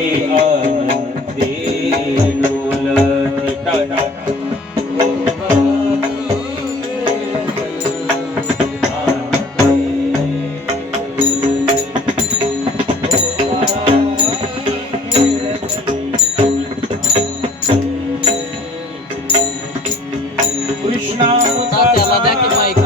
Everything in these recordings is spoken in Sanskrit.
वै आमल देलो लातीतादाताम भॉपात। लातीत घ्र घ्रै। मालतीत अड़्ल्दे warm घ्रनी बेम दोणातादादादान आतेमनोंAmनतójादां पॉछ्ना सर ल 돼कि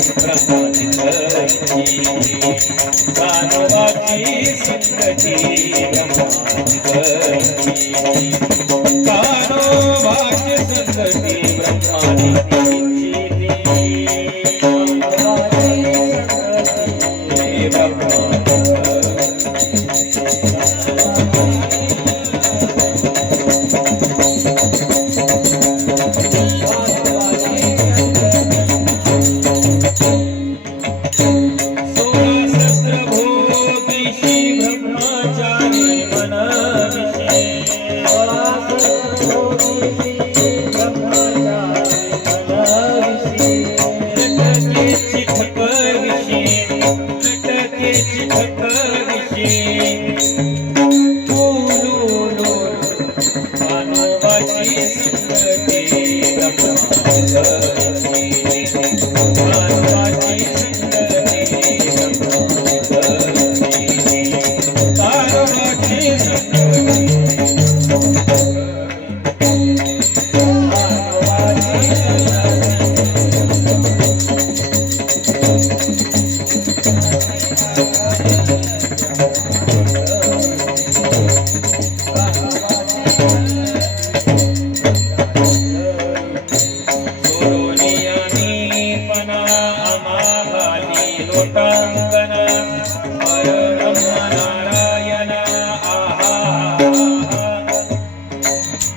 संगति संगति प्रफ्राजार बालाविषी चुटके चिफपविषी चुटके चिफपविषी तूलूलू आधाची सिंधे लगाची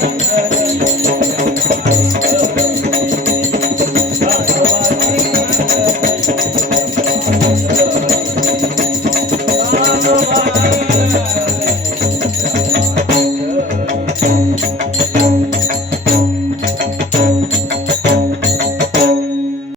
I don't